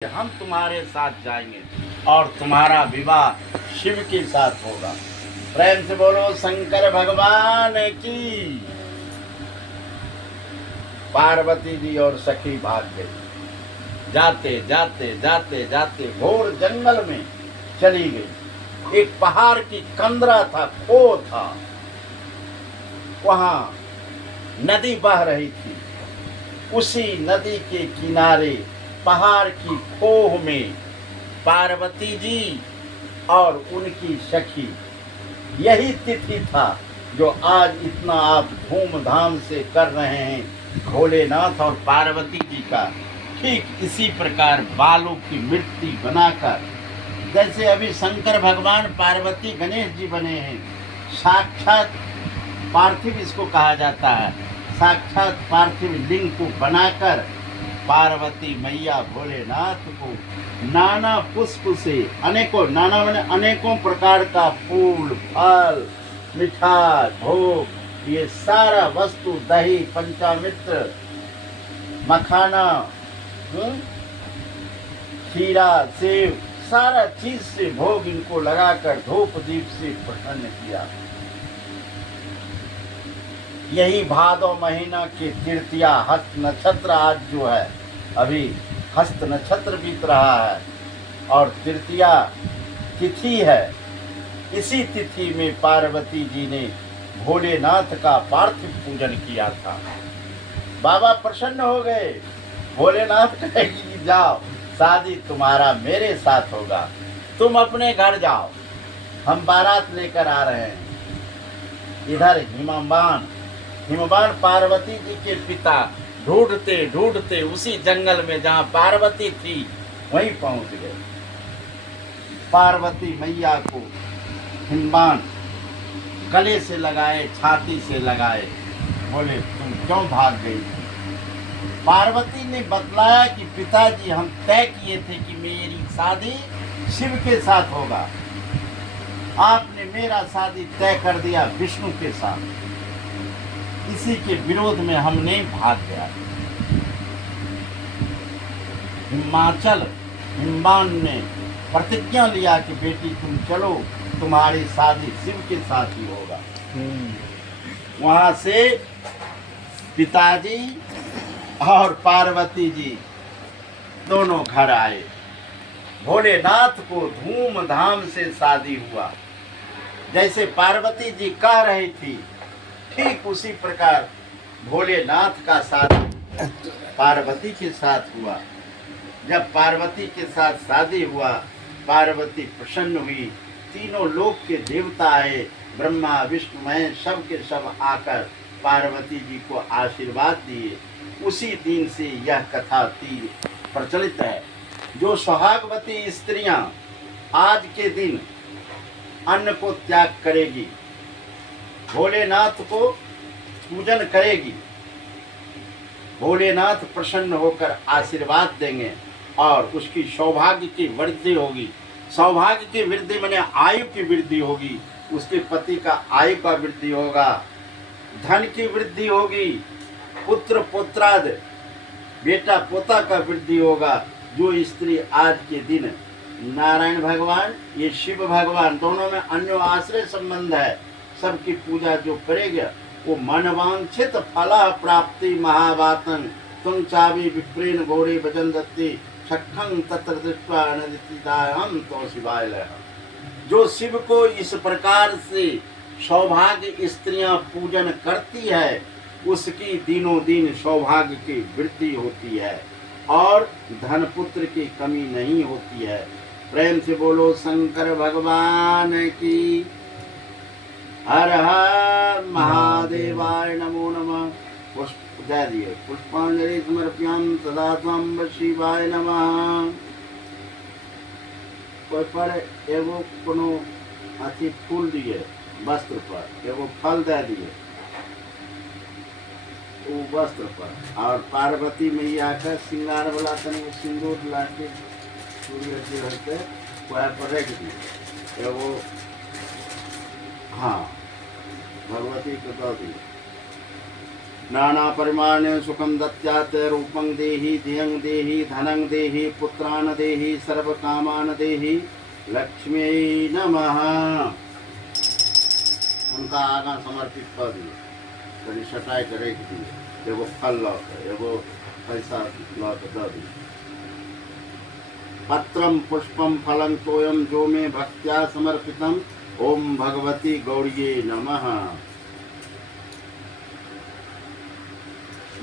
हम तुम्हारे साथ जाएंगे और तुम्हारा विवाह शिव के साथ होगा। प्रेम से बोलो शंकर भगवान की। पार्वती जी और सखी भाग गई। जाते जाते जाते जाते घोर जंगल में चली गई। एक पहाड़ की कंदरा था, खो था, वहां नदी बह रही थी। उसी नदी के किनारे पहाड़ की खोह में पार्वती जी और उनकी सखी, यही तिथि था जो आज इतना आप धूमधाम से कर रहे हैं भोलेनाथ और पार्वती जी का। ठीक इसी प्रकार बालों की मूर्ति बनाकर, जैसे अभी शंकर भगवान पार्वती गणेश जी बने हैं, साक्षात पार्थिव इसको कहा जाता है, साक्षात पार्थिव लिंग को बनाकर पार्वती मैया भोलेनाथ को नाना पुष्प से, अनेकों, नाना माने अनेकों प्रकार का फूल, फल, मिठाई, भोग, ये सारा वस्तु, दही, पंचामृत, मखाना, खीरा, सेव, सारा चीज से भोग इनको लगाकर धूप दीप से प्रसन्न किया। यही भादो महीना की तृतीया हस्त नक्षत्र आज जो है, अभी हस्त नक्षत्र बीत रहा है और तृतीया तिथि है। इसी तिथि में पार्वती जी ने भोलेनाथ का पार्थिव पूजन किया था। बाबा प्रसन्न हो गए। भोलेनाथ कहेगी कि जाओ, शादी तुम्हारा मेरे साथ होगा, तुम अपने घर जाओ, हम बारात लेकर आ रहे हैं। इधर हिमवान पार्वती जी के पिता ढूंढते ढूंढते उसी जंगल में जहाँ पार्वती थी वहीं पहुंच गए। पार्वती मैया को हिमवान गले से लगाए, छाती से लगाए, बोले तुम क्यों भाग गई थी? पार्वती ने बतलाया कि पिताजी हम तय किए थे कि मेरी शादी शिव के साथ होगा, आपने मेरा शादी तय कर दिया विष्णु के साथ, इसी के विरोध में हमने भाग गया। हिमवान ने प्रतिज्ञा लिया कि बेटी तुम चलो, तुम्हारी शादी शिव के साथ ही होगा। वहां से पिताजी और पार्वती जी दोनों घर आए। भोलेनाथ को धूमधाम से शादी हुआ। जैसे पार्वती जी कह रही थी, ठीक उसी प्रकार भोलेनाथ का शादी पार्वती के साथ हुआ। जब पार्वती के साथ शादी हुआ, पार्वती प्रसन्न हुई। तीनों लोक के देवता आए, ब्रह्मा विष्णु महेश, सब के सब आकर पार्वती जी को आशीर्वाद दिए। उसी दिन से यह कथा प्रचलित है। जो सुहागवती स्त्रियां आज के दिन अन्न को त्याग करेगी, भोलेनाथ को पूजन करेगी, भोलेनाथ प्रसन्न होकर आशीर्वाद देंगे और उसकी सौभाग्य की वृद्धि होगी। सौभाग्य की वृद्धि माने आयु की वृद्धि होगी, उसके पति का आयु का वृद्धि होगा, धन की वृद्धि होगी, पुत्र पुत्राद, बेटा पोता का वृद्धि होगा। जो स्त्री आज के दिन नारायण भगवान, ये शिव भगवान, दोनों में अन्य आश्रय संबंध है, सबकी पूजा जो करेगा वो मनवांछित फला प्राप्ति महावातन तुम चावी विप्रेन गौरी भजन दत्ती सखं तत्र दृष्ट्वा अनदितिदायम तो शिवाय लह। जो शिव को इस प्रकार से सौभाग्य स्त्रियां पूजन करती है, उसकी दिनों दिन सौभाग्य की वृद्धि होती है और धन पुत्र की कमी नहीं होती है। प्रेम से बोलो शंकर भगवान की। हर हर महादेवाय नमो नमः। पुष्प दे दिए, पुष्पांजलि समर्पयामि सदा त्वं शिवाय नमः। कोई पर एगो कोनो अथी फूल दिए, वस्त्र पर एगो फल दे दिए वो वस्त्र पर, और पार्वती मैया का श्रृंगार वाला तनिक सिंदूर लाके सूर्य के रहते वह पर रख दिए एगो, हाँ भगवती को दो दी। नाना परिमाणे सुखम दत्यात् रूपं देहि धियं देहि धनं देहि पुत्रान् देहि सर्वकामान् देहि लक्ष्मी नमः। उनका आगा समर्पित कर दिए, कभी सटाई के रख दिए, एगो फल ला के एगो पैसा ला के दे दिए। पत्रम पुष्पम फलं तोयम जो में भक्त्या समर्पितम ओम भगवती गौरिये नमः।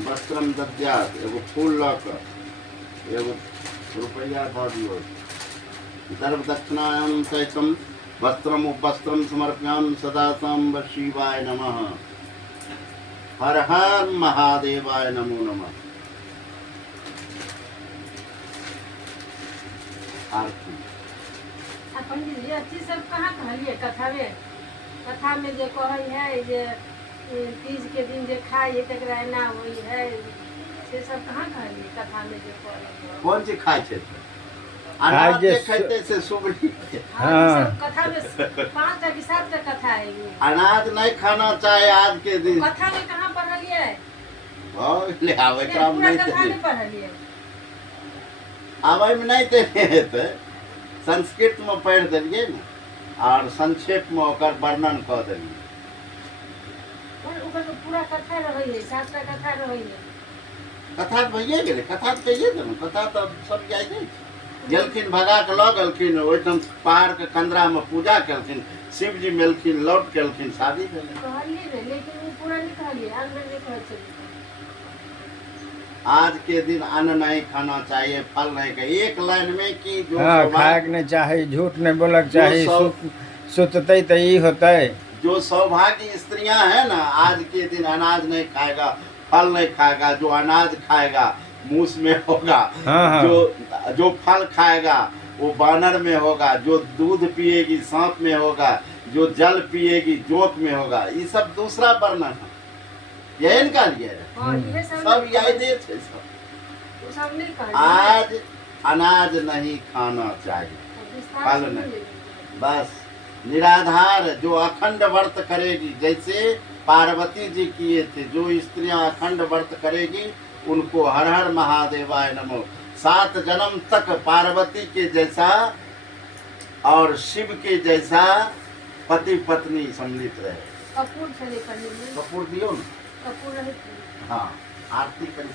वस्त्रम दद्यात् एगो फूल ला के एगो रुपया दे दियो। दर्भ दक्षिणायां सहितम वस्त्रम उपवस्त्रम समर्पयाम सदा सांब शिवाय नमः। हर हर महादेवाय नमो नमः। आरती पंडित जी अच्छी सब कहाँ कहलिए कथा में जो कहै है जे तीज के दिन जो खाए तकरा एना होई है से सब कहाँ कहलिए कथा में जो कहै कौन चीज खाए छे? अनाज के खाते से शुभ नहीं। हाँ कथा में 5 टा कि 7 टा कथा है ये। अनाज नहीं खाना चाहे आज के दिन। कथा में कहाँ पढ़लिए? ले आवे काम नहीं कथा नहीं पढ़लिए। आवे में नहीं देते तो संस्कृत में पढ़ दिए ना और संक्षेप में ओकर वर्णन कर दिए। और ऊपर तो पूरा कथा रही है, 7 टा कथा रही है। कथा तो भइए गेले, कथा तो कहिए दे, कथा तो सब जाय दे। गेलखिन भगा के लऽ गेलखिन ओइठम पहाड़ के कंदरा में पूजा केलखिन, शिव जी मिलखिन, लौट केलखिन, शादी भेलै। कहलिए रे लेकिन वो पूरा नहीं कहलिए, अंदर नहीं कहै छै। आज के दिन अन्न नहीं खाना चाहिए, फल नहीं खाए। एक लाइन में कि जो खाए के नहीं चाहे, झूठ नहीं बोलक चाहे, सुतते तो ये होता है। जो सौभाग्य स्त्रियां हैं ना, आज के दिन अनाज नहीं खाएगा, फल नहीं खाएगा। जो अनाज खाएगा मूस में होगा। हाँ। जो फल खाएगा वो बानर में होगा। जो दूध पिएगी सांप में होगा। जो जल पिएगी जोत में होगा। ये सब दूसरा वर्णन है, यही इनका लिए है। सब यही दे आज अनाज नहीं खाना चाहिए, फल नहीं। बस निराधार जो अखंड व्रत करेगी, जैसे पार्वती जी किए थे, जो स्त्रियां अखंड व्रत करेगी उनको हर हर महादेवाय नमो। 7 जन्म तक पार्वती के जैसा और शिव के जैसा पति पत्नी सम्मिलित रहे। कपूर छले पहले कपूर दियो ना। कपूर रहे। हाँ आरती करी।